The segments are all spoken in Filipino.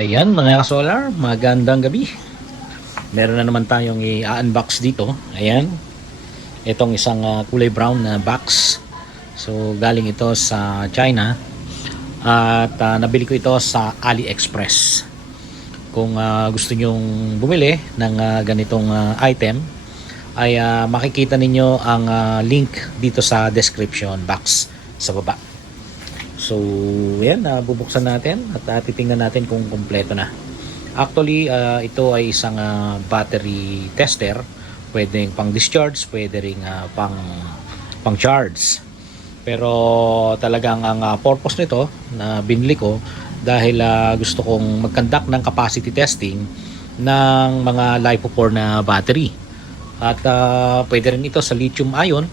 Ayan mga solar, magandang gabi. Meron na naman tayong i-unbox dito. Ayan, itong isang kulay brown na box. So galing ito sa China. At nabili ko ito sa AliExpress. Kung gusto nyong bumili ng ganitong item, ay makikita ninyo ang link dito sa description box sa baba. So, yan, bubuksan natin at titingnan natin kung kumpleto na. Actually, ito ay isang battery tester. Pwedeng pang discharge, pwede ring pang charge. Pero talagang ang purpose nito na binili ko dahil gusto kong mag-conduct ng capacity testing ng mga LiPo4 na battery. At pwede rin ito sa lithium ion,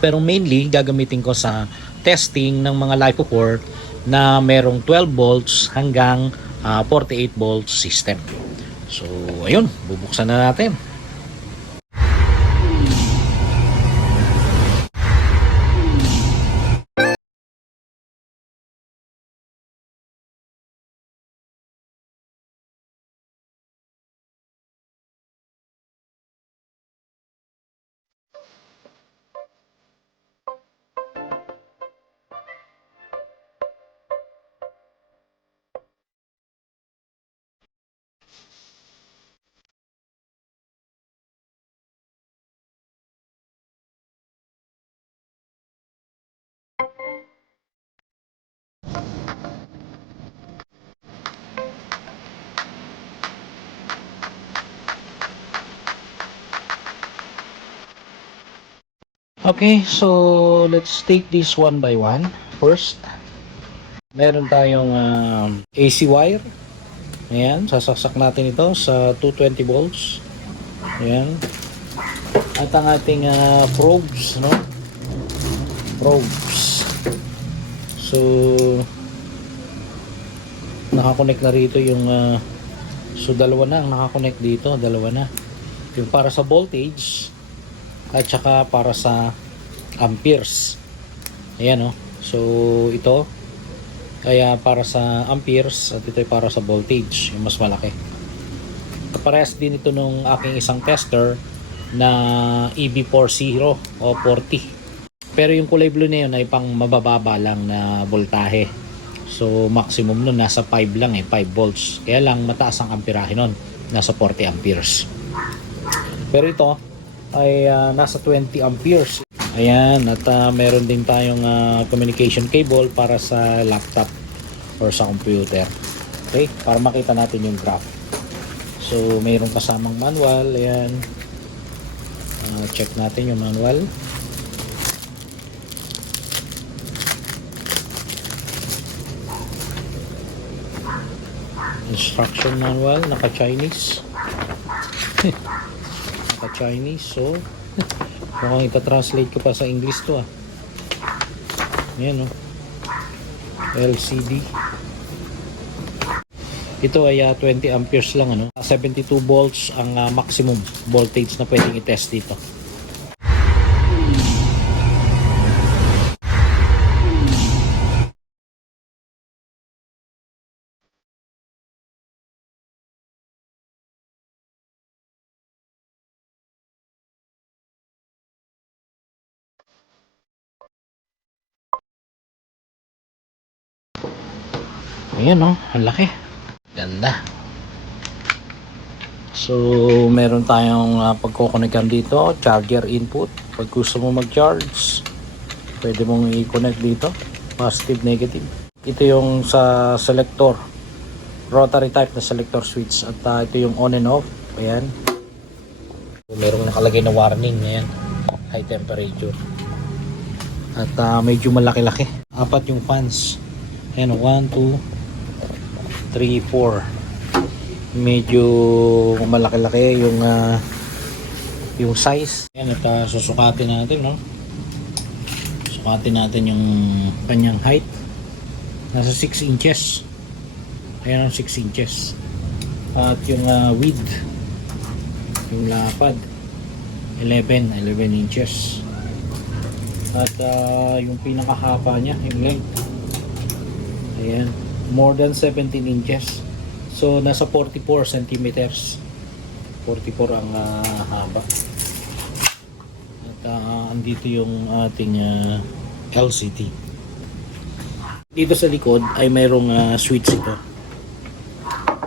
pero mainly gagamitin ko sa testing ng mga LiPo4 na merong 12 volts hanggang 48 volts system. So ayun, bubuksan na natin. Okay, so let's take this one by one. First, meron tayong AC wire. Ayan, sasaksak natin ito sa 220 volts. Ayan. At ang ating probes, no? Probes. So, nakakonect na rito yung so dalawa na ang nakakonect dito, dalawa na. Yung para sa voltage at saka para sa amperes. Ayan, no? So, ito kaya para sa amperes at ito ay para sa voltage, yung mas malaki. Parehas din ito nung aking isang tester na EB40 o 40. Pero yung kulay blue na yun ay pang mabababa lang na voltahe. So maximum nun nasa 5 lang 5 volts. Kaya lang mataas ang amperahe nun, nasa 40 amperes. Pero ito ay nasa 20 amperes. Ayan, at meron din tayong communication cable para sa laptop or sa computer. Okay, para makita natin yung graph. So, mayroong kasamang manual. Ayan. Check natin yung manual. Instruction manual. Naka-Chinese. Naka-Chinese. So, mukhang itatranslate ko pa sa English to Ayan, no? LCD. Ito ay 20 amperes lang, 72 volts ang maximum voltage na pwedeng i-test dito. Ayan, ang laki. Ganda. So, meron tayong pagkukonikan dito, charger input. Pag gusto mo mag-charge, pwede mong i-connect dito, positive, negative. Ito yung sa selector, rotary type na selector switch. At ito yung on and off. Ayan. So, merong nakalagay na warning. Ayan, high temperature. At medyo malaki-laki. 4 yung fans. Ayan, 1, 2, 3, 4. Medyo malaki-laki yung size. Ayan, at susukatin natin, sukatin natin yung kanyang height. Nasa 6 inches. Ayan, 6 inches. At yung width, yung lapad, 11 inches. At yung pinakahaba niya, yung length, ayan, more than 17 inches. So nasa 44 centimeters. 44 ang haba. At andito yung ating LCD. Dito sa likod ay mayroong switch ito.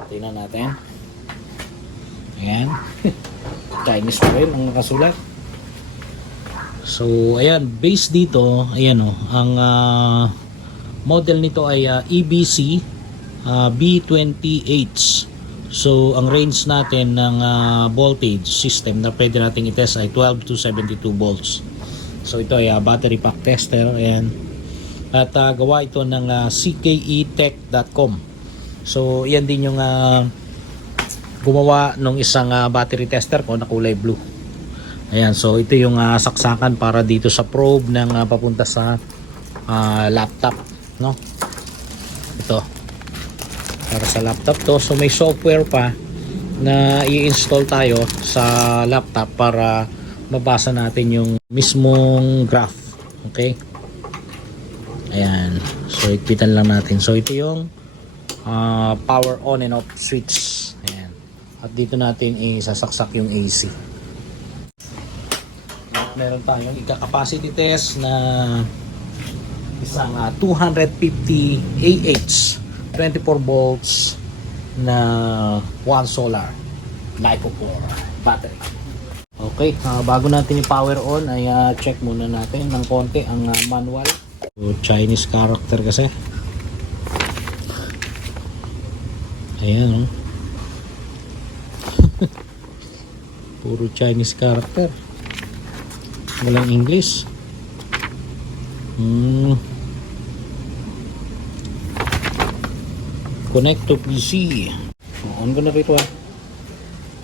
Tingnan natin. Ayan. Chinese pa rin ang nakasulat. So ayan, base dito, ayan o, ang model nito ay EBC B20H. So ang range natin ng voltage system na pwede nating itest ay 12 to 72 volts. So ito ay battery pack tester, ayan. At gawa ito ng cketech.com. So yan din yung gumawa ng isang battery tester ko na kulay blue. Ayan, so ito yung saksakan para dito sa probe ng papunta sa laptop, no? Ito. Para sa laptop to. So may software pa na i-install tayo sa laptop para mabasa natin yung mismong graph. Okay? Ayan. So ikpitan lang natin. So ito yung power on and off switch. Ayan. At dito natin isasaksak yung AC. At meron tayong ika-capacity test na isang 250 AH 24 volts na 1 solar LiPo 4 battery. Okay, bago natin i-power on ay check muna natin ng konti ang manual. So, Chinese character kasi. Ayan, oh. Puro Chinese character. Walang English. Connect to PC. So, on ko na rito.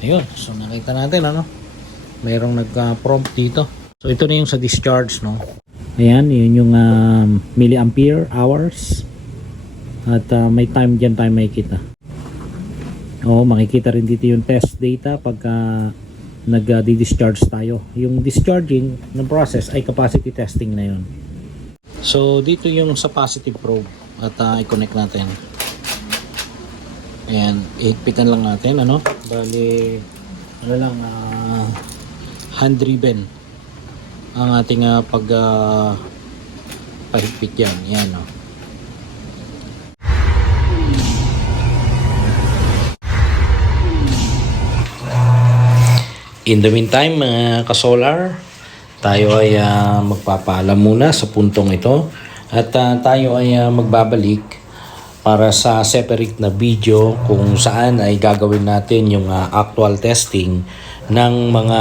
Ayun, so nakita natin ano. Mayroong nag-prompt dito. So ito na yung sa discharge, no. Ayan, yun yung milliampere hours. At may time dyan tayo makikita. Oo, makikita rin dito yung test data pagka nag-discharge tayo. Yung discharging ng process ay capacity testing na yun. So dito yung sa positive probe at i-connect natin. Ayan, ihigpitan lang natin, ano. Bali, ano lang, hand driven ang ating pahigpit yan. Yan, no. In the meantime, ka-solar, tayo ay magpapaalam muna sa puntong ito at tayo ay magbabalik para sa separate na video kung saan ay gagawin natin yung actual testing ng mga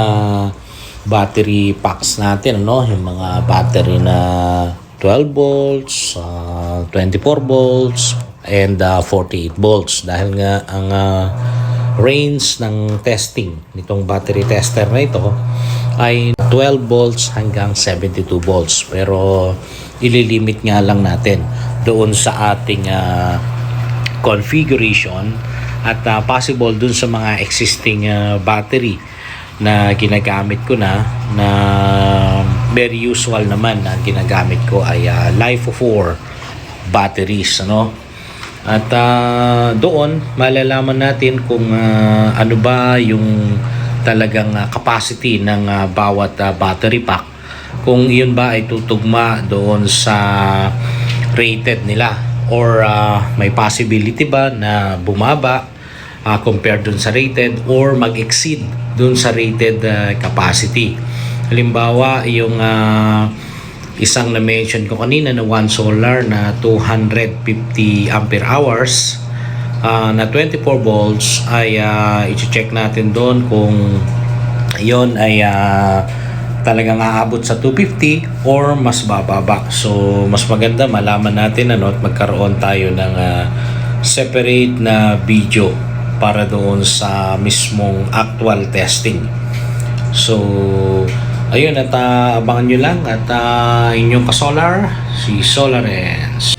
battery packs natin, ano, yung mga battery na 12 volts, 24 volts, and 48 volts. Dahil nga ang range ng testing nitong battery tester na ito ay 12 volts hanggang 72 volts. Pero ililimit nga lang natin doon sa ating configuration at possible doon sa mga existing battery na ginagamit ko na very usual naman na ginagamit ko ay LiPo 4 batteries, ano. At doon malalaman natin kung ano ba yung talagang capacity ng bawat battery pack, kung iyon ba ay tutugma doon sa rated nila or may possibility ba na bumaba compared dun sa rated or mag-exceed dun sa rated capacity. Halimbawa, yung isang na-mention ko kanina na 1 solar na 250 ampere hours na 24 volts ay i-check natin doon kung yon ay talagang aabot sa 250 or mas bababa. So mas maganda malaman natin at magkaroon tayo ng separate na video para doon sa mismong actual testing. So ayun, at abangan nyo lang at inyong ka-solar, si Solarens.